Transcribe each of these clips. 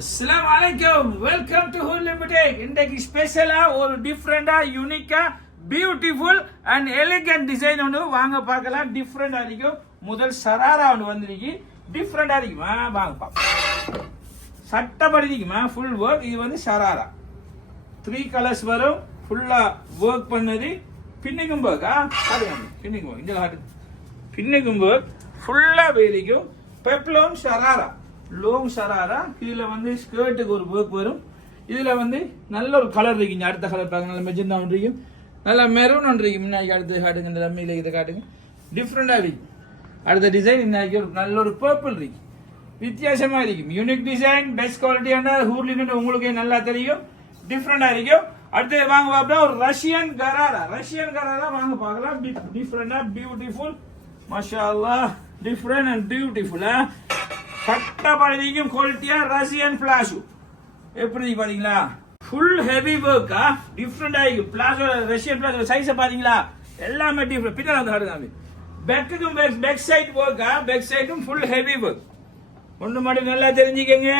அஸ்ஸலாமு அலைக்கும். Welcome to Hul limited. இன்றைக்கு ஸ்பெஷலா ஒரு டிஃப்ரெண்டா யூனிக்கா பியூட்டிஃபுல் அண்ட் எலிகன்ட் டிசைன் ஒன்று வாங்க பார்க்கலாம். டிஃப்ரெண்டா இருக்கும். முதல் சராரா ஒன்று வந்திருக்கு. டிஃப்ரெண்டா இருக்குமா வாங்க பார்ப்போம். சட்டப்படி இருக்குமா ஃபுல் ஒர்க். இது வந்து சராரா 3 கலர்ஸ் வரும். ஃபுல்லா ஒர்க் பண்ணது. பின்னிக்கும் ஒர்க்கா பின்னிக்கும் ஒர்க். இந்த காட்டு பின்னிக்கும் ஒர்க் ஃபுல்லா வேலிக்கும். பெப்ளோன் சராரா லோங் சராரா. இதுல வந்து ஸ்கர்ட்டுக்கு ஒரு ஒர்க் வரும். இதுல வந்து நல்ல ஒரு கலர் இருக்குங்க. அடுத்த கலர் பாருங்க. நல்ல மெஜந்தா ஒன்று இருக்கும். நல்ல மெரூன் ஒன்று இருக்கு. முன்னாடி அடுத்து காட்டுங்க. இந்த ரம்மியில இதை காட்டுங்க. டிஃப்ரெண்டா இருக்கு. அடுத்த டிசைன் இன்னைக்கு நல்ல ஒரு பர்பிள் இருக்கு. வித்தியாசமா இருக்கும். யூனிக் டிசைன், பெஸ்ட் குவாலிட்டியான ஹூர்லின் உங்களுக்கு நல்லா தெரியும். டிஃப்ரெண்டா இருக்கும். அடுத்து வாங்க பார்ப்போம். ஒரு ரஷ்யன் கராரா. ரஷ்யன் கராரா வாங்க பார்க்கலாம். டிஃப்ரெண்டா beautiful. Masha Allah. Different and பியூட்டிஃபுல்லா கட்ட படிக்கும் குவாலிட்டியா ரஷ்யன் பிளாசோ. எப்படி பாத்தீங்களா? ஃபுல் ஹெவி ஒர்க்கா. டிஃப்ரெண்டா இருக்கு. பிளாசோ ரஷ்யன் பிளாசோ சைஸ் பாத்தீங்களா? எல்லாமே டிஃப்ரெண்ட். பின்னால வந்து காட்டுங்க. பேக்குக்கும் பேக் சைடு ஒர்க்கா. பேக் சைடும் ஃபுல் ஹெவி ஒர்க். ஒன்று மட்டும் நல்லா தெரிஞ்சுக்கங்க.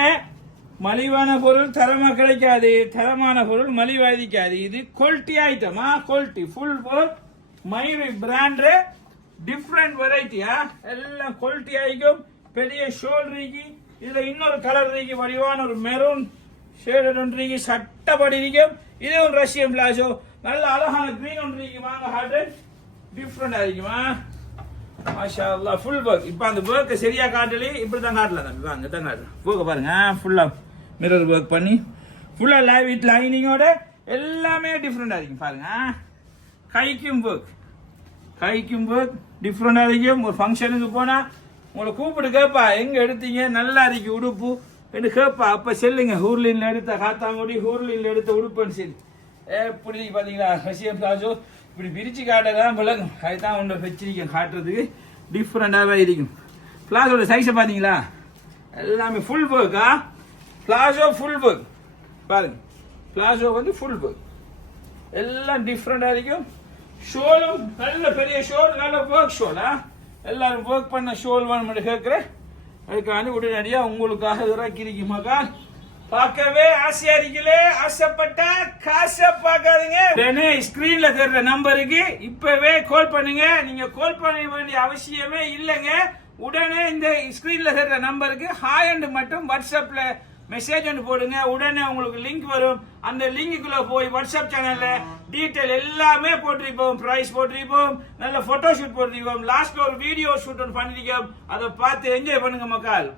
மலிவான பொருள் தரமா கிடைக்காது. தரமான பொருள் மலிவா இருக்காது. இது குவாலிட்டி ஐட்டமா. Quality full work. Mayuri brand. Different வெரைட்டியா. எல்லாம் குவாலிட்டி ஆகிக்கும். பெரிய ஷோல் இருக்கு. இதுல இன்னொரு கலர் இருக்கு. வடிவான ஒரு மெரூன் ஷேடட் ஒன்று இருக்கு. சட்டப்படி இருக்கும். இது ஒரு ரஷ்யன் பிளாசோ. நல்ல அழகான கிரீன் ஒன்று இருக்கு. வாங்க ஹார்ட். டிஃப்ரெண்டா இருக்குமா? மாஷா அல்லாஹ். Full work. இப்போ அந்த ஒர்க்கை சரியா காட்டல. இப்படி தான் காட்டலாம் தம்பி. வாங்க தான் காட்டலாம். ஒர்க்கை பாருங்க. ஃபுல்லா மிரர் ஒர்க் பண்ணி ஃபுல்லா வித் லைனிங்கோட எல்லாமே டிஃப்ரெண்டா இருக்கும். பாருங்க. கைக்கும் ஒர்க். கைக்கும் ஒர்க் டிஃப்ரெண்டா இருக்கும். ஒரு ஃபங்க்ஷனுக்கு போனா உங்களை கூப்பிட்டு கேட்பா எங்க எடுத்தீங்க, நல்லா இருக்கு உடுப்பு என்று கேட்பா. அப்ப செல்லுங்க ஹூர்லின்ல எடுத்த காத்தாங்குடி, ஹூர்லின்ல எடுத்த உடுப்புன்னு சரி. எப்படி பாத்தீங்களா? ரஷ்யன் பிளாசோ இப்படி பிரிச்சு காட்டதான் விளங்கும். அதுதான் ஒன்று வச்சிருக்கேன் காட்டுறதுக்கு. டிஃப்ரெண்டாவே இருக்கும். பிளாசோட சைஸை பாத்தீங்களா? எல்லாமே ஃபுல் ஒர்க்கா. பிளாசோ ஃபுல் ஒர்க் பாருங்க. பிளாசோ வந்து ஃபுல் ஒர்க். எல்லாம் டிஃப்ரெண்டா இருக்கும். ஷோலும் நல்ல பெரிய ஷோல். நல்ல ஒர்க் ஷோலா. எல்லாரும் ஒர்க் பண்ண ஷோல் வேணும் கேட்கிறேன். அதுக்காண்டி உடனடியா உங்களுக்காக இறக்கிருக்கு மகா. பார்க்கவே ஆசையா இருக்கலே. ஆசைப்பட்டா காசை பார்க்காதீங்க. உடனே ஸ்கிரீன்ல தெரிற நம்பருக்கு இப்பவே கால் பண்ணுங்க. நீங்க கால் பண்ண வேண்டிய அவசியமே இல்லைங்க. உடனே இந்த ஸ்கிரீன்ல தெரிற நம்பருக்கு ஹாய் அண்ட் மட்டும் வாட்ஸ்அப்ல மெசேஜ் ஒன்று போடுங்க. உடனே உங்களுக்கு லிங்க் வரும். அந்த லிங்குக்குள்ள போய் வாட்ஸ்அப் சேனல்ல டீடைல் எல்லாமே போட்டிருப்போம். பிரைஸ் போட்டிருப்போம். நல்ல போட்டோ ஷூட் போட்டிருப்போம். லாஸ்ட்ல ஒரு வீடியோ ஷூட் ஒன்று பண்ணிருக்கோம். அதை பார்த்து என்ஜாய் பண்ணுங்க மக்கள்.